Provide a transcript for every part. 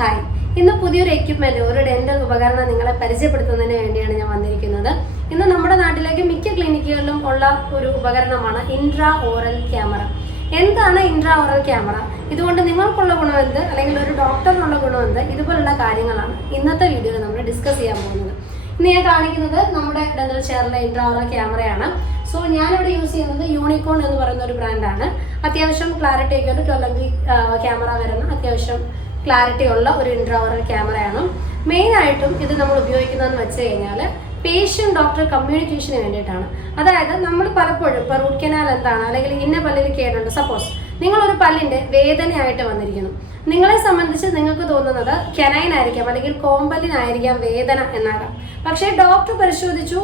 Hi, ഇന്ന് പുതിയൊരു equipment, ഒരു ഡെന്റൽ ഉപകരണം നിങ്ങളെ പരിചയപ്പെടുത്തുന്നതിന് വേണ്ടിയാണ് ഞാൻ വന്നിരിക്കുന്നത്. ഇന്ന് നമ്മുടെ നാട്ടിലേക്ക് മിക്ക ക്ലിനിക്കുകളിലും ഉള്ള ഒരു ഉപകരണമാണ് ഇൻട്രാ ഓറൽ ക്യാമറ. എന്താണ് ഇൻട്രാ ഓറൽ ക്യാമറ? ഇതുകൊണ്ട് നിങ്ങൾക്കുള്ള ഗുണമെന്ത്, അല്ലെങ്കിൽ ഒരു ഡോക്ടറിനുള്ള ഗുണമെന്ത്, ഇതുപോലുള്ള കാര്യങ്ങളാണ് ഇന്നത്തെ വീഡിയോയിൽ നമ്മൾ ഡിസ്കസ് ചെയ്യാൻ പോകുന്നത്. ഇന്ന് ഞാൻ കാണിക്കുന്നത് നമ്മുടെ ഡെന്റൽ ചെയറിലെ ഇൻട്രാ ഓറൽ ക്യാമറയാണ്. സോ ഞാനിവിടെ യൂസ് ചെയ്യുന്നത് യൂണിക്കോൺ എന്ന് പറയുന്ന ഒരു ബ്രാൻഡാണ്. അത്യാവശ്യം ക്ലാരിറ്റി ഒക്കെ ഒരു 12 MP ക്യാമറ വരുന്ന അത്യാവശ്യം ക്ലാരിറ്റി ഉള്ള ഒരു ഇൻട്രാ ഓറൽ ക്യാമറയാണ്. മെയിനായിട്ടും ഇത് നമ്മൾ ഉപയോഗിക്കുന്നതെന്ന് വെച്ച് കഴിഞ്ഞാൽ പേഷ്യൻ്റ് ഡോക്ടർ കമ്മ്യൂണിക്കേഷന് വേണ്ടിയിട്ടാണ്. അതായത് നമ്മൾ പലപ്പോഴും ഇപ്പോൾ റൂട്ട് കനാൽ എന്താണ്, അല്ലെങ്കിൽ ഇന്ന പല്ലിൽ കേടുണ്ട്, സപ്പോസ് നിങ്ങളൊരു പല്ലിൻ്റെ വേദനയായിട്ട് വന്നിരിക്കുന്നു. നിങ്ങളെ സംബന്ധിച്ച് നിങ്ങൾക്ക് തോന്നുന്നത് കെനൈൻ ആയിരിക്കാം, അല്ലെങ്കിൽ കോമ്പല്ലിനായിരിക്കാം വേദന എന്നാകാം. പക്ഷേ ഡോക്ടർ പരിശോധിച്ചു,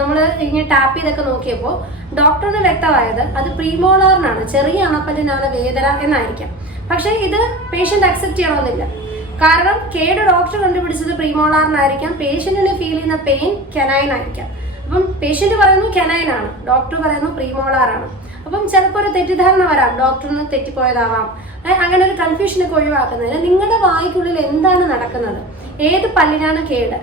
നമ്മൾ ഇങ്ങനെ ടാപ്പ് ചെയ്തൊക്കെ നോക്കിയപ്പോൾ ഡോക്ടറിന് വ്യക്തമായത് അത് പ്രീമോളാറിനാണ്, ചെറിയ അണപ്പല്ലിനാണ് വേദന എന്നായിരിക്കാം. പക്ഷേ ഇത് പേഷ്യൻ്റ് അക്സെപ്റ്റ് ചെയ്യണമെന്നില്ല. കാരണം കേട് ഡോക്ടർ കണ്ടുപിടിച്ചത് പ്രീമോളാറിനായിരിക്കാം, പേഷ്യന്റിന് ഫീൽ ചെയ്യുന്ന പെയിൻ കെനൈൻ ആയിരിക്കാം. അപ്പം പേഷ്യന്റ് പറയുന്നു കെനൈൻ ആണ്, ഡോക്ടർ പറയുന്നു പ്രീമോളാറാണ്. അപ്പം ചിലപ്പോൾ ഒരു തെറ്റിദ്ധാരണ വരാം, ഡോക്ടറിന് തെറ്റിപ്പോയതാവാം. അങ്ങനെ ഒരു കൺഫ്യൂഷനൊക്കെ ഒഴിവാക്കുന്നതിന് നിങ്ങളുടെ വായ്ക്കുള്ളിൽ എന്താണ് നടക്കുന്നത്, ഏത് പല്ലിനാണ് കേട്,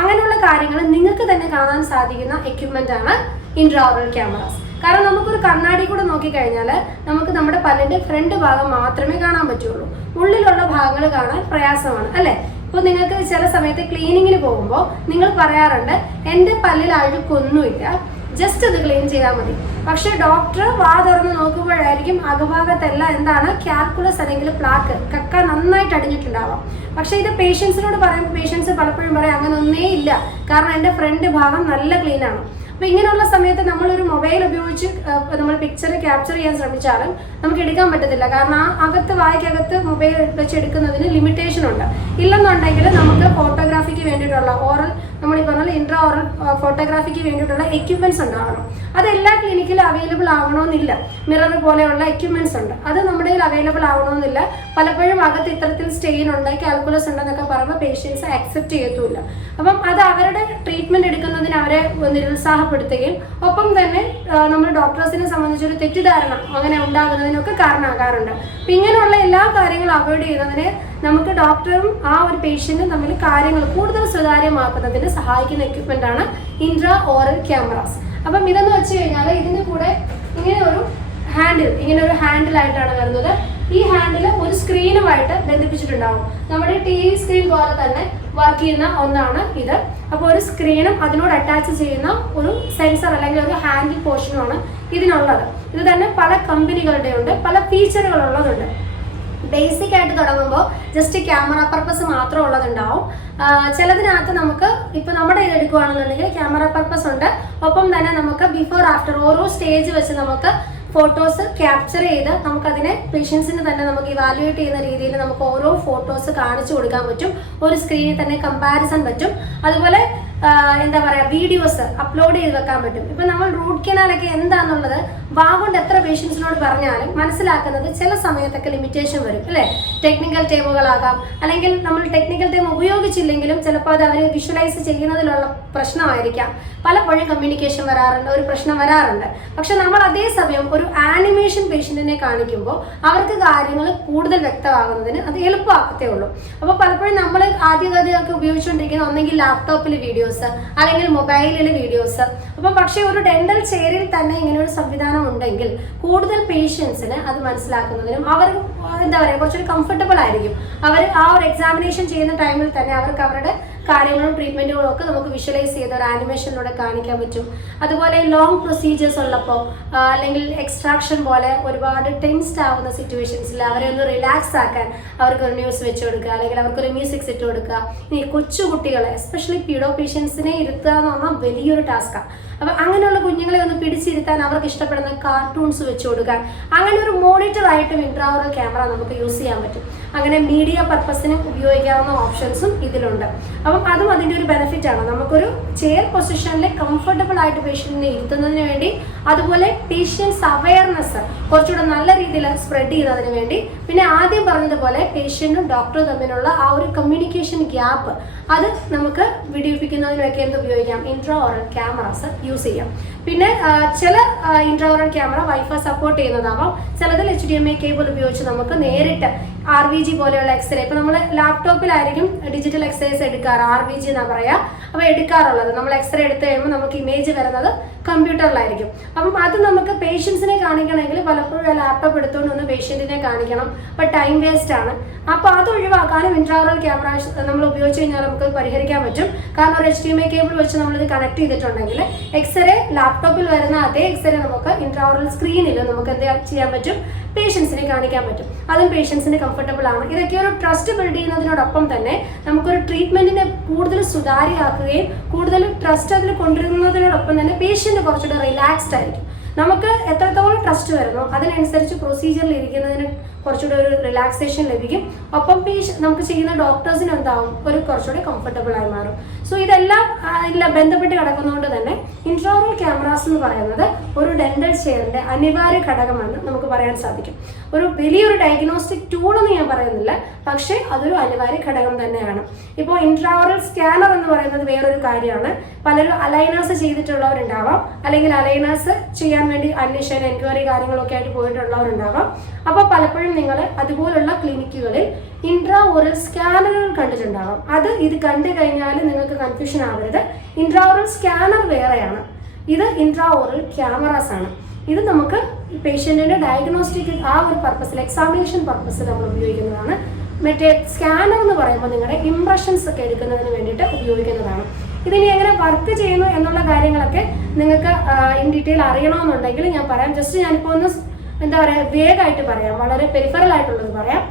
അങ്ങനെയുള്ള കാര്യങ്ങൾ നിങ്ങൾക്ക് തന്നെ കാണാൻ സാധിക്കുന്ന എക്യുപ്മെന്റ് ആണ് ഇൻട്രാ ഓറൽ ക്യാമറാസ്. കാരണം നമുക്കൊരു കണ്ണാടി കൂടെ നോക്കിക്കഴിഞ്ഞാൽ നമുക്ക് നമ്മുടെ പല്ലിന്റെ ഫ്രണ്ട് ഭാഗം മാത്രമേ കാണാൻ പറ്റുള്ളൂ, ഉള്ളിലുള്ള ഭാഗങ്ങൾ കാണാൻ പ്രയാസമാണ്, അല്ലേ? ഇപ്പോൾ നിങ്ങൾക്ക് ചില സമയത്ത് ക്ലീനിങ്ങിന് പോകുമ്പോൾ നിങ്ങൾ പറയാറുണ്ട് എൻ്റെ പല്ലിൽ അഴുക്കൊന്നുമില്ല, ജസ്റ്റ് ഇത് ക്ലീൻ ചെയ്താൽ മതി. പക്ഷെ ഡോക്ടർ വാ തുറന്ന് നോക്കുമ്പോഴായിരിക്കും അകഭാഗത്തെല്ലാം എന്താണ് കാൽക്കുലസ് അല്ലെങ്കിൽ പ്ലാക്ക്, കക്ക നന്നായിട്ട് അടിഞ്ഞിട്ടുണ്ടാവാം. പക്ഷെ ഇത് പേഷ്യൻസിനോട് പറയുമ്പോൾ പേഷ്യൻസ് പലപ്പോഴും പറയും അങ്ങനെ ഒന്നേ ഇല്ല, കാരണം എൻ്റെ ഫ്രണ്ട് ഭാഗം നല്ല ക്ലീൻ ആണ്. അപ്പോൾ ഇങ്ങനെയുള്ള സമയത്ത് നമ്മളൊരു മൊബൈൽ ഉപയോഗിച്ച് നമ്മൾ പിക്ചർ ക്യാപ്ചർ ചെയ്യാൻ ശ്രമിച്ചാലും നമുക്ക് എടുക്കാൻ പറ്റത്തില്ല. കാരണം ആ വായ്ക്കകത്ത് മൊബൈൽ വെച്ച് എടുക്കുന്നതിന് ലിമിറ്റേഷൻ ഉണ്ട്. ഇല്ലെന്നുണ്ടെങ്കിൽ നമുക്ക് ഫോട്ടോഗ്രാഫിക്ക് വേണ്ടിയിട്ടുള്ള ഓറൽ, നമ്മൾ ഈ പറഞ്ഞ ഇൻട്രാ ഓറൽ ഫോട്ടോഗ്രാഫിക്ക് വേണ്ടിയിട്ടുള്ള എക്യുപ്മെന്റ്സ് ഉണ്ടാവണം. അത് എല്ലാ ക്ലിനിക്കിലും അവൈലബിൾ ആവണമെന്നില്ല. മിറർ പോലെയുള്ള എക്യുപ്മെന്റ്സ് ഉണ്ട്, അത് നമ്മുടെ കയ്യിൽ അവൈലബിൾ ആവണമെന്നില്ല. പലപ്പോഴും അകത്ത് ഇത്തരത്തിൽ സ്റ്റെയിൻ ഉണ്ട്, കാൽക്കുലസ് ഉണ്ടെന്നൊക്കെ പറയുമ്പോൾ പേഷ്യൻസ് അക്സെപ്റ്റ് ചെയ്യത്തുമില്ല. അപ്പം അത് അവരുടെ ട്രീറ്റ്മെന്റ് എടുക്കുന്നതിന് അവരെ നിരുത്സാഹപ്പെടുത്തുകയും ഒപ്പം തന്നെ നമ്മൾ ഡോക്ടേഴ്സിനെ സംബന്ധിച്ചൊരു തെറ്റിദ്ധാരണ അങ്ങനെ ഉണ്ടാകുന്നതിനൊക്കെ കാരണമാകാറുണ്ട്. അപ്പം ഇങ്ങനെയുള്ള എല്ലാ കാര്യങ്ങളും അവോയ്ഡ് ചെയ്യുന്നതിന് നമുക്ക് ഡോക്ടറും ആ ഒരു പേഷ്യന്റും തമ്മിൽ കാര്യങ്ങൾ കൂടുതൽ സുതാര്യമാക്കുന്നതിന് സഹായിക്കുന്ന എക്യുപ്മെന്റ് ആണ് ഇൻട്രാ ഓറൽ ക്യാമറാസ്. അപ്പം ഇതെന്ന് വെച്ച് കഴിഞ്ഞാൽ ഇതിന് കൂടെ ഇങ്ങനെ ഒരു ഹാൻഡിലായിട്ടാണ് വരുന്നത്. ഈ ഹാൻഡിൽ ഒരു സ്ക്രീനുമായിട്ട് ബന്ധിപ്പിച്ചിട്ടുണ്ടാവും. നമ്മുടെ TV സ്ക്രീൻ പോലെ തന്നെ വർക്ക് ചെയ്യുന്ന ഒന്നാണ് ഇത്. അപ്പോൾ ഒരു സ്ക്രീനും അതിനോട് അറ്റാച്ച് ചെയ്യുന്ന ഒരു സെൻസർ അല്ലെങ്കിൽ ഒരു ഹാൻഡിൽ പോർഷനുമാണ് ഇതിനുള്ളത്. ഇത് തന്നെ പല കമ്പനികളുടെ ഉണ്ട്, പല ഫീച്ചറുകളുള്ളതുണ്ട്. ബേസിക് ആയിട്ട് തുടങ്ങുമ്പോൾ ജസ്റ്റ് ക്യാമറ പർപ്പസ് മാത്രം ഉള്ളതുണ്ടാവും. ചിലതിനകത്ത് നമുക്ക് ഇപ്പോൾ നമ്മുടെ ഇത് എടുക്കുകയാണെന്നുണ്ടെങ്കിൽ ക്യാമറ പർപ്പസ് ഉണ്ട്, ഒപ്പം തന്നെ നമുക്ക് ബിഫോർ ആഫ്റ്റർ ഓരോ സ്റ്റേജ് വെച്ച് നമുക്ക് ഫോട്ടോസ് ക്യാപ്ചർ ചെയ്ത് നമുക്കതിനെ പേഷ്യൻസിന് തന്നെ നമുക്ക് ഇവാലുവേറ്റ് ചെയ്യുന്ന രീതിയിൽ നമുക്ക് ഓരോ ഫോട്ടോസ് കാണിച്ചു കൊടുക്കാൻ പറ്റും. ഒരു സ്ക്രീനിൽ തന്നെ കമ്പാരിസൺ പറ്റും. അതുപോലെ എന്താ പറയുക, വീഡിയോസ് അപ്ലോഡ് ചെയ്ത് വെക്കാൻ പറ്റും. ഇപ്പം നമ്മൾ റൂട്ട് കനാലൊക്കെ എന്താണെന്നുള്ളത് കൊണ്ട് എത്ര പേഷ്യൻസിനോട് പറഞ്ഞാലും മനസ്സിലാക്കുന്നത് ചില സമയത്തൊക്കെ ലിമിറ്റേഷൻ വരും, അല്ലേ? ടെക്നിക്കൽ ടേമുകളാകാം, അല്ലെങ്കിൽ നമ്മൾ ടെക്നിക്കൽ ടേം ഉപയോഗിച്ചില്ലെങ്കിലും ചിലപ്പോൾ അത് അവർ വിഷ്വലൈസ് ചെയ്യുന്നതിലുള്ള പ്രശ്നമായിരിക്കാം. പലപ്പോഴും കമ്മ്യൂണിക്കേഷൻ വരാറുണ്ട്, ഒരു പ്രശ്നം വരാറുണ്ട്. പക്ഷെ നമ്മൾ അതേസമയം ഒരു ആനിമേഷൻ പേഷ്യൻറ്റിനെ കാണിക്കുമ്പോൾ അവർക്ക് കാര്യങ്ങൾ കൂടുതൽ വ്യക്തമാകുന്നതിന് അത് എളുപ്പമാക്കത്തേ ഉള്ളൂ. അപ്പോൾ പലപ്പോഴും നമ്മൾ ആദ്യഗതിയൊക്കെ ഉപയോഗിച്ചുകൊണ്ടിരിക്കുന്ന ഒന്നെങ്കിൽ ലാപ്ടോപ്പിൽ വീഡിയോസ് അല്ലെങ്കിൽ മൊബൈലിൽ വീഡിയോസ്. അപ്പം പക്ഷേ ഒരു ഡെന്റൽ ചെയറിൽ തന്നെ ഇങ്ങനെ ഒരു സംവിധാനം ഉണ്ടെങ്കിൽ കൂടുതൽ പേഷ്യൻസിന് അത് മനസ്സിലാക്കുന്നതിനും അവർ എന്താ പറയുക കുറച്ചൊരു കംഫർട്ടബിൾ ആയിരിക്കും. അവർ ആ ഒരു എക്സാമിനേഷൻ ചെയ്യുന്ന ടൈമിൽ തന്നെ അവർക്ക് അവരുടെ കാര്യങ്ങളും ട്രീറ്റ്മെന്റുകളും ഒക്കെ നമുക്ക് വിഷ്വലൈസ് ചെയ്ത് ഒരു ആനിമേഷനിലൂടെ കാണിക്കാൻ പറ്റും. അതുപോലെ ലോങ് പ്രൊസീജിയേഴ്സ് ഉള്ളപ്പോൾ അല്ലെങ്കിൽ എക്സ്ട്രാക്ഷൻ പോലെ ഒരുപാട് ടെൻസ്ഡ് ആവുന്ന സിറ്റുവേഷൻസിൽ അവരെ ഒന്ന് റിലാക്സ് ആക്കാൻ അവർക്കൊരു ന്യൂസ് വെച്ച് കൊടുക്കുക, അല്ലെങ്കിൽ അവർക്കൊരു മ്യൂസിക് സെറ്റ് കൊടുക്കുക. ഇനി കൊച്ചുകുട്ടികളെ എസ്പെഷ്യലി പീഡോ പേഷ്യൻസിനെ ഇരുത്തുക എന്ന് പറഞ്ഞാൽ വലിയൊരു ടാസ്ക്കാണ്. അപ്പം അങ്ങനെയുള്ള കുഞ്ഞുങ്ങളെ ഒന്ന് പിടിച്ചിരുത്താൻ അവർക്ക് ഇഷ്ടപ്പെടുന്ന കാർട്ടൂൺസ് വെച്ച് കൊടുക്കാൻ, അങ്ങനെ ഒരു മോണിറ്റർ ആയിട്ടും ഇൻട്രാ ഓറൽ ക്യാമറ നമുക്ക് യൂസ് ചെയ്യാൻ പറ്റും. അങ്ങനെ മീഡിയ പർപ്പസിന് ഉപയോഗിക്കാവുന്ന ഓപ്ഷൻസും ഇതിലുണ്ട്. അപ്പം അതും അതിൻ്റെ ഒരു ബെനിഫിറ്റ് ആണ്. നമുക്കൊരു ചെയർ പൊസിഷനിൽ കംഫർട്ടബിൾ ആയിട്ട് പേഷ്യൻറ്റിനെ ഇരുത്തുന്നതിന് വേണ്ടി, അതുപോലെ പേഷ്യൻസ് അവയർനെസ് കുറച്ചുകൂടെ നല്ല രീതിയിൽ സ്പ്രെഡ് ചെയ്യുന്നതിന് വേണ്ടി, പിന്നെ ആദ്യം പറഞ്ഞതുപോലെ പേഷ്യൻറ്റും ഡോക്ടറും തമ്മിലുള്ള ആ ഒരു കമ്മ്യൂണിക്കേഷൻ ഗ്യാപ്പ് അത് നമുക്ക് വിടിവിപ്പിക്കുന്നതിനൊക്കെ എന്ത് ഉപയോഗിക്കാം, ഇൻട്രാ ഓറൽ ക്യാമറാസ് യൂസ് ചെയ്യാം. പിന്നെ ചില intra oral camera WiFi support ചെയ്യുന്നതാവാം, ചിലതിൽ HDMI കേബിൾ ഉപയോഗിച്ച് നമുക്ക് നേരിട്ട് RVG പോലെയുള്ള എക്സ്റേ. ഇപ്പൊ നമ്മൾ ലാപ്ടോപ്പിലായിരിക്കും ഡിജിറ്റൽ എക്സ്റേസ് എടുക്കാറ്, RVG എന്നാ പറയാ. അപ്പൊ എടുക്കാറുള്ളത് നമ്മൾ എക്സ്റേ എടുത്ത് കഴിയുമ്പോൾ നമുക്ക് ഇമേജ് വരുന്നത് കമ്പ്യൂട്ടറിലായിരിക്കും. അപ്പം അത് നമുക്ക് പേഷ്യൻസിനെ കാണിക്കണമെങ്കിൽ പലപ്പോഴും ലാപ്ടോപ്പ് എടുത്തുകൊണ്ട് വന്ന് പേഷ്യന്റിനെ കാണിക്കണം. അപ്പൊ ടൈം വേസ്റ്റ് ആണ്. അപ്പൊ അത് ഒഴിവാക്കാനും ഇൻട്രാഓറൽ ക്യാമറ നമ്മൾ ഉപയോഗിച്ച് കഴിഞ്ഞാൽ നമുക്ക് പരിഹരിക്കാൻ പറ്റും. കാരണം ഒരു HDMI കേബിൾ വെച്ച് നമ്മളിത് കണക്ട് ചെയ്തിട്ടുണ്ടെങ്കിൽ എക്സ്റേ ലാപ്ടോപ്പിൽ വരുന്ന അതേ എക്സ്റേ നമുക്ക് ഇൻട്രാഓറൽ സ്ക്രീനിൽ നമുക്ക് എന്ത് ചെയ്യാൻ പറ്റും, പേഷ്യൻസിനെ കാണിക്കാൻ പറ്റും. അതും പേഷ്യൻസിന് കംഫർട്ടബിൾ ആണ്. ഇതൊക്കെ ഒരു ട്രസ്റ്റ് ബിൽഡ് ചെയ്യുന്നതിനോടൊപ്പം തന്നെ നമുക്കൊരു ട്രീറ്റ്മെന്റിനെ കൂടുതൽ സുതാര്യമാക്കുകയും കൂടുതൽ ട്രസ്റ്റ് അതിൽ കൊണ്ടുവരുന്നതിനോടൊപ്പം തന്നെ പേഷ്യന്റ് കുറച്ചുകൂടെ റിലാക്സ്ഡ് ആയിരിക്കും. നമുക്ക് എത്രത്തോളം ട്രസ്റ്റ് വരുന്നു അതിനനുസരിച്ച് പ്രൊസീജിയറിൽ ഇരിക്കുന്നതിന് കുറച്ചുകൂടി ഒരു റിലാക്സേഷൻ ലഭിക്കും. ഒപ്പം നമുക്ക് ചെയ്യുന്ന ഡോക്ടേഴ്സിന് എന്താവും, ഒരു കുറച്ചുകൂടി കംഫർട്ടബിൾ ആയി മാറും. സോ ഇതെല്ലാം ബന്ധപ്പെട്ട് കിടക്കുന്നതുകൊണ്ട് തന്നെ ഇൻട്രാഓറൽ ക്യാമറാസ് എന്ന് പറയുന്നത് ഒരു ഡെന്റൽ ചെയറിന്റെ അനിവാര്യ ഘടകമെന്ന് നമുക്ക് പറയാൻ സാധിക്കും. ഒരു വലിയൊരു ഡയഗ്നോസ്റ്റിക് ടൂൾ എന്ന് ഞാൻ പറയുന്നില്ല, പക്ഷേ അതൊരു അനിവാര്യ ഘടകം തന്നെയാണ്. ഇപ്പോൾ ഇൻട്രാഓറൽ സ്കാനർ എന്ന് പറയുന്നത് വേറൊരു കാര്യമാണ്. പലരും അലൈനേഴ്സ് ചെയ്തിട്ടുള്ളവരുണ്ടാവാം, അല്ലെങ്കിൽ അലൈനേഴ്സ് ചെയ്യാൻ വേണ്ടി അന്വേഷണം എൻക്വയറി കാര്യങ്ങളൊക്കെ ആയിട്ട് പോയിട്ടുള്ളവരുണ്ടാവാം. അപ്പോൾ പലപ്പോഴും നിങ്ങൾ അതുപോലുള്ള ക്ലിനിക്കുകളിൽ ഇൻട്രാഓറൽ സ്കാനറുകൾ കണ്ടിട്ടുണ്ടാവാം. ഇത് കണ്ടു കഴിഞ്ഞാൽ നിങ്ങൾക്ക് കൺഫ്യൂഷൻ ആവരുത്. ഇൻട്രാഓറൽ സ്കാനർ വേറെയാണ്, ഇത് ഇൻട്രാഓറൽ ക്യാമറാസ് ആണ്. ഇത് നമുക്ക് പേഷ്യന്റിന്റെ ഡയഗ്നോസ്റ്റിക് ആ ഒരു പർപ്പസിൽ, എക്സാമിനേഷൻ പർപ്പസിൽ നമ്മൾ ഉപയോഗിക്കുന്നതാണ്. മറ്റേ സ്കാനർ എന്ന് പറയുമ്പോൾ നിങ്ങളുടെ ഇംപ്രഷൻസ് ഒക്കെ എടുക്കുന്നതിന് വേണ്ടിയിട്ട് ഉപയോഗിക്കുന്നതാണ്. ഇതിനി എങ്ങനെ വർക്ക് ചെയ്യുന്നു എന്നുള്ള കാര്യങ്ങളൊക്കെ നിങ്ങൾക്ക് ഇൻ ഡീറ്റെയിൽ അറിയണമെന്നുണ്ടെങ്കിൽ ഞാൻ പറയാം. ജസ്റ്റ് ഞാനിപ്പോൾ ഒന്ന് എന്താ പറയുക, വേഗമായിട്ട് പറയാം, വളരെ പെരിഫറൽ ആയിട്ടുള്ളത് പറയാം.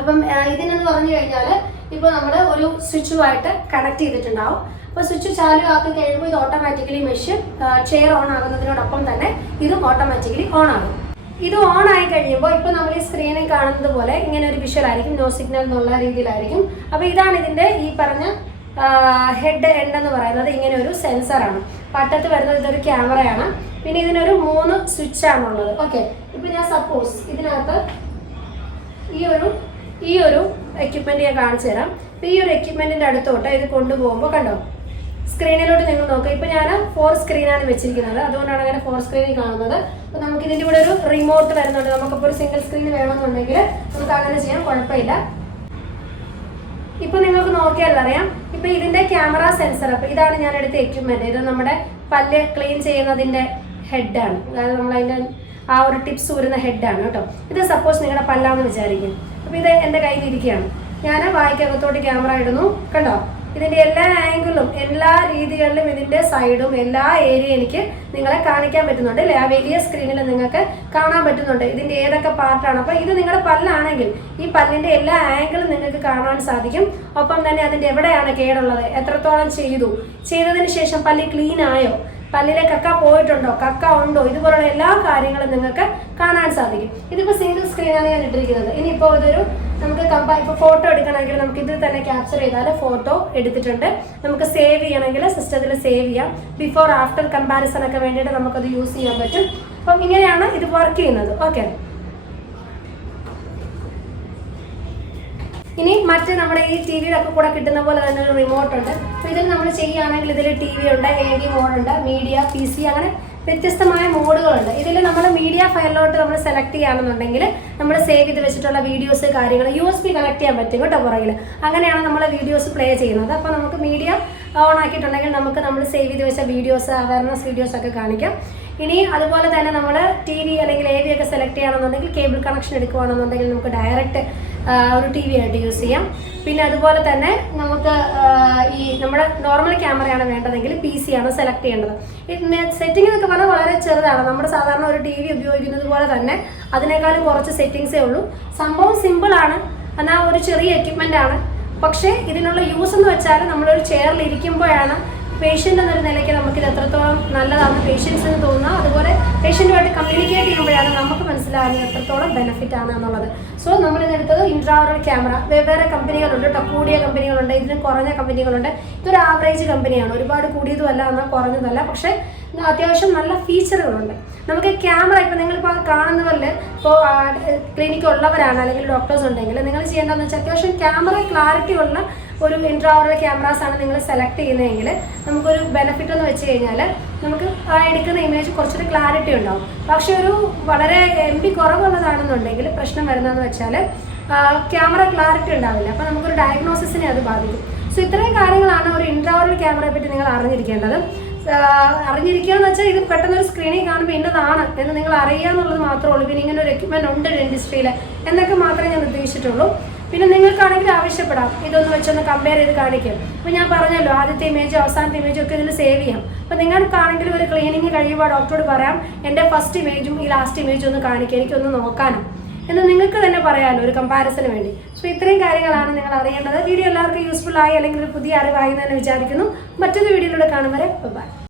അപ്പം ഇതിനെന്ന് പറഞ്ഞു കഴിഞ്ഞാൽ ഇപ്പോൾ നമ്മൾ ഒരു സ്വിച്ചുമായിട്ട് കണക്ട് ചെയ്തിട്ടുണ്ടാവും. അപ്പോൾ സ്വിച്ച് ചാലു ആക്കി കഴിയുമ്പോൾ ഇത് ഓട്ടോമാറ്റിക്കലി മെഷീൻ ചെയർ ഓൺ ആകുന്നതിനോടൊപ്പം തന്നെ ഇതും ഓട്ടോമാറ്റിക്കലി ഓൺ ആകും. ഇത് ഓൺ ആയി കഴിയുമ്പോൾ ഇപ്പോൾ നമ്മൾ ഈ സ്ക്രീനിൽ കാണുന്നത് പോലെ ഇങ്ങനെ ഒരു വിഷ്വൽ ആയിരിക്കും, നോ സിഗ്നൽ എന്നുള്ള രീതിയിലായിരിക്കും. അപ്പോൾ ഇതാണ് ഇതിൻ്റെ ഈ പറഞ്ഞ ഹെഡ് എൻഡ് എന്ന് പറയുന്നത്. ഇങ്ങനെ ഒരു സെൻസറാണ്. പട്ടത്ത് വരുന്നത് ഇതൊരു ക്യാമറയാണ്. പിന്നെ ഇതിനൊരു 3 സ്വിച്ചാണുള്ളത്. ഓക്കെ, ഇപ്പൊ ഞാൻ സപ്പോസ് ഇതിനകത്ത് ഈ ഒരു എക്യുപ്മെന്റ് ഞാൻ കാണിച്ചു തരാം. ഇപ്പൊ ഈ ഒരു എക്യുപ്മെന്റിന്റെ അടുത്തോട്ട് ഇത് കൊണ്ടുപോകുമ്പോൾ കണ്ടോ, സ്ക്രീനിലോട്ട് നിങ്ങൾ നോക്കുക. ഇപ്പൊ ഞാൻ 4 സ്ക്രീനാണ് വെച്ചിരിക്കുന്നത്, അതുകൊണ്ടാണ് അങ്ങനെ 4 സ്ക്രീനിൽ കാണുന്നത്. അപ്പൊ നമുക്ക് ഇതിന്റെ കൂടെ ഒരു റിമോട്ട് വരുന്നുണ്ട്. നമുക്കിപ്പോൾ ഒരു സിംഗിൾ സ്ക്രീൻ വേണമെന്നുണ്ടെങ്കിൽ നമുക്ക് അങ്ങനെ ചെയ്യാൻ കുഴപ്പമില്ല. ഇപ്പൊ നിങ്ങൾക്ക് നോക്കിയാൽ അറിയാം, ഇപ്പൊ ഇതിന്റെ ക്യാമറ സെൻസർ. അപ്പൊ ഇതാണ് ഞാൻ എടുത്ത എക്യുപ്മെന്റ്. ഇത് നമ്മുടെ പല്ല് ക്ലീൻ ചെയ്യുന്നതിന്റെ ഹെഡാണ്. അതായത് നമ്മളതിന്റെ ആ ഒരു ടിപ്സ് ഊരുന്ന ഹെഡാണ് കേട്ടോ. ഇത് സപ്പോസ് നിങ്ങളുടെ പല്ലാന്ന് വിചാരിക്കും. അപ്പൊ ഇത് എന്റെ കയ്യിൽ ഇരിക്കുകയാണ്. ഞാൻ വായിക്കകത്തോട്ട് ക്യാമറ ഇടുന്നു, കണ്ടോ. ഇതിന്റെ എല്ലാ ആംഗിളും എല്ലാ രീതികളിലും ഇതിന്റെ സൈഡും എല്ലാ ഏരിയ എനിക്ക് നിങ്ങളെ കാണിക്കാൻ പറ്റുന്നുണ്ട് അല്ലേ. ആ വലിയ സ്ക്രീനിൽ നിങ്ങൾക്ക് കാണാൻ പറ്റുന്നുണ്ട് ഇതിന്റെ ഏതൊക്കെ പാർട്ടാണ്. അപ്പൊ ഇത് നിങ്ങളുടെ പല്ലാണെങ്കിൽ ഈ പല്ലിന്റെ എല്ലാ ആംഗിളും നിങ്ങൾക്ക് കാണാൻ സാധിക്കും. ഒപ്പം തന്നെ അതിന്റെ എവിടെയാണ് കേടുള്ളത്, എത്രത്തോളം ചെയ്തതിന് ശേഷം പല്ല് ക്ലീൻ ആയോ, പല്ലിലെ കക്ക പോയിട്ടുണ്ടോ, കക്ക ഉണ്ടോ, ഇതുപോലുള്ള എല്ലാ കാര്യങ്ങളും നിങ്ങൾക്ക് കാണാൻ സാധിക്കും. ഇതിപ്പോൾ സിംഗിൾ സ്ക്രീനാണ് ഞാൻ ഇട്ടിരിക്കുന്നത്. ഇനിയിപ്പോൾ ഇതൊരു നമുക്ക് ഇപ്പോൾ ഫോട്ടോ എടുക്കണമെങ്കിൽ നമുക്ക് ഇതിൽ തന്നെ ക്യാപ്ചർ ചെയ്താൽ ഫോട്ടോ എടുത്തിട്ടുണ്ട്. നമുക്ക് സേവ് ചെയ്യണമെങ്കിൽ സിസ്റ്റത്തിൽ സേവ് ചെയ്യാം. ബിഫോർ ആഫ്റ്റർ കമ്പാരിസൺ ഒക്കെ വേണ്ടിയിട്ട് നമുക്കത് യൂസ് ചെയ്യാൻ പറ്റും. അപ്പം ഇങ്ങനെയാണ് ഇത് വർക്ക് ചെയ്യുന്നത്. ഓക്കെ, ഇനി മറ്റ് നമ്മുടെ ഈ ടി വിയുടെ ഒക്കെ കൂടെ കിട്ടുന്ന പോലെ തന്നെ ഒരു റിമോട്ട് ഉണ്ട്. അപ്പോൾ ഇതിൽ നമ്മൾ ചെയ്യുകയാണെങ്കിൽ ഇതിൽ TV ഉണ്ട്, AV മോഡുണ്ട്, മീഡിയ, PC, അങ്ങനെ വ്യത്യസ്തമായ മോഡുകളുണ്ട്. ഇതിൽ നമ്മൾ മീഡിയ ഫയലിലോട്ട് നമ്മൾ സെലക്ട് ചെയ്യുകയാണെന്നുണ്ടെങ്കിൽ നമ്മൾ സേവ് ചെയ്ത് വെച്ചിട്ടുള്ള വീഡിയോസ് കാര്യങ്ങൾ USB കണക്ട് ചെയ്യാൻ പറ്റും കേട്ടോ പുറകിൽ. അങ്ങനെയാണ് നമ്മൾ വീഡിയോസ് പ്ലേ ചെയ്യുന്നത്. അപ്പോൾ നമുക്ക് മീഡിയ ഓൺ ആക്കിയിട്ടുണ്ടെങ്കിൽ നമുക്ക് നമ്മൾ സേവ് ചെയ്ത് വെച്ച വീഡിയോസ്, അവയർനെസ് വീഡിയോസ് ഒക്കെ കാണിക്കാം. ഇനി അതുപോലെ തന്നെ നമ്മൾ TV അല്ലെങ്കിൽ AV ഒക്കെ സെലക്ട് ചെയ്യണമെന്നുണ്ടെങ്കിൽ കേബിൾ കണക്ഷൻ എടുക്കുകയാണെന്നുണ്ടെങ്കിൽ നമുക്ക് ഡയറക്റ്റ് ഒരു TV ആയിട്ട് യൂസ് ചെയ്യാം. പിന്നെ അതുപോലെ തന്നെ നമുക്ക് ഈ നമ്മുടെ നോർമൽ ക്യാമറയാണ് വേണ്ടതെങ്കിൽ PC ആണ് സെലക്ട് ചെയ്യേണ്ടത്. സെറ്റിംഗ് എന്നൊക്കെ പറഞ്ഞാൽ വളരെ ചെറുതാണ്. നമ്മുടെ സാധാരണ ഒരു TV ഉപയോഗിക്കുന്നത് പോലെ തന്നെ അതിനേക്കാളും കുറച്ച് സെറ്റിങ്സേ ഉള്ളൂ. സംഭവം സിമ്പിളാണ്, എന്നാൽ ഒരു ചെറിയ എക്യുപ്മെൻ്റ് ആണ്. പക്ഷേ ഇതിനുള്ള യൂസ് എന്ന് വെച്ചാൽ നമ്മളൊരു ചെയറിൽ ഇരിക്കുമ്പോഴാണ് പേഷ്യൻ്റ് എന്നൊരു നിലയ്ക്ക് നമുക്കിത് എത്രത്തോളം നല്ലതാണെന്ന് പേഷ്യൻസിന് തോന്നുക. അതുപോലെ പേഷ്യൻറ്റുമായിട്ട് കമ്മ്യൂണിക്കേറ്റ് ചെയ്യുമ്പോഴാണ് നമുക്ക് മനസ്സിലാകുന്നത് എത്രത്തോളം ബെനിഫിറ്റ് ആണ് എന്നുള്ളത്. സോ നമ്മളിതെടുത്തത് ഇൻട്രാഓറൽ ക്യാമറ. വെവ്വേറെ കമ്പനികളുണ്ട് കേട്ടോ, കൂടിയ കമ്പനികളുണ്ട്, ഇതിന് കുറഞ്ഞ കമ്പനികളുണ്ട്. ഇതൊരു ആവറേജ് കമ്പനിയാണ്, ഒരുപാട് കൂടിയതുമല്ല എന്നാൽ കുറഞ്ഞതല്ല. പക്ഷേ അത്യാവശ്യം നല്ല ഫീച്ചറുകളുണ്ട്. നമുക്ക് ക്യാമറ ഇപ്പോൾ നിങ്ങളിപ്പോൾ കാണുന്നവരിൽ ഇപ്പോൾ ക്ലിനിക്ക് ഉള്ളവരാണ് അല്ലെങ്കിൽ ഡോക്ടേഴ്സ് ഉണ്ടെങ്കിൽ നിങ്ങൾ ചെയ്യേണ്ടതെന്ന് വെച്ചാൽ അത്യാവശ്യം ക്യാമറ ക്ലാരിറ്റി ഉള്ള ഒരു ഇൻട്രാഓറൽ ക്യാമറാസ് ആണ് നിങ്ങൾ സെലക്ട് ചെയ്യുന്നതെങ്കിൽ നമുക്കൊരു ബെനിഫിറ്റ് എന്ന് വെച്ച് കഴിഞ്ഞാൽ നമുക്ക് ആ എടുക്കുന്ന ഇമേജ് കുറച്ചൊരു ക്ലാരിറ്റി ഉണ്ടാവും. പക്ഷെ ഒരു വളരെ MB കുറവുള്ളതാണെന്നുണ്ടെങ്കിൽ പ്രശ്നം വരുന്നതെന്ന് വെച്ചാൽ ക്യാമറ ക്ലാരിറ്റി ഉണ്ടാവില്ല. അപ്പോൾ നമുക്കൊരു ഡയഗ്നോസിസിനെ അത് ബാധിക്കും. സോ ഇത്രയും കാര്യങ്ങളാണ് ഒരു ഇൻട്രാഓറൽ ക്യാമറയെ പറ്റി നിങ്ങൾ അറിഞ്ഞിരിക്കേണ്ടത്. അറിഞ്ഞിരിക്കുക എന്ന് വെച്ചാൽ ഇത് പെട്ടെന്നൊരു സ്ക്രീനിൽ കാണുമ്പോൾ ഇന്നതാണ് എന്ന് നിങ്ങൾ അറിയുക എന്നുള്ളത് മാത്രമേ ഉള്ളൂ. പിന്നെ ഇങ്ങനെ ഒരു എക്യുപ്മെന്റ് ഉണ്ട് ഡെന്റിസ്ട്രിയിൽ എന്നൊക്കെ മാത്രമേ ഞാൻ ഉദ്ദേശിച്ചിട്ടുള്ളൂ. പിന്നെ നിങ്ങൾക്കാണെങ്കിൽ ആവശ്യപ്പെടാം ഇതൊന്ന് വെച്ചൊന്ന് കമ്പയർ ചെയ്ത് കാണിക്കും. അപ്പോൾ ഞാൻ പറഞ്ഞല്ലോ, ആദ്യത്തെ ഇമേജ് അവസാനത്തെ ഇമേജും ഒക്കെ ഇതിൽ സേവ് ചെയ്യാം. അപ്പോൾ നിങ്ങൾക്കാണെങ്കിലും ഒരു ക്ലീനിങ് കഴിയുമ്പോൾ ഡോക്ടറോട് പറയാം എൻ്റെ ഫസ്റ്റ് ഇമേജും ഈ ലാസ്റ്റ് ഇമേജും ഒന്ന് കാണിക്കുക, എനിക്കൊന്ന് നോക്കാനും എന്ന് നിങ്ങൾക്ക് തന്നെ പറയാമല്ലോ ഒരു കമ്പാരിസന് വേണ്ടി. സോ ഇത്രയും കാര്യങ്ങളാണ് നിങ്ങൾ അറിയേണ്ടത്. വീഡിയോ എല്ലാവർക്കും യൂസ്ഫുൾ ആയി അല്ലെങ്കിൽ ഒരു പുതിയ അറിവായി എന്ന് തന്നെ വിചാരിക്കുന്നു. മറ്റൊരു വീഡിയോയിലൂടെ കാണും വരെ ബൈ.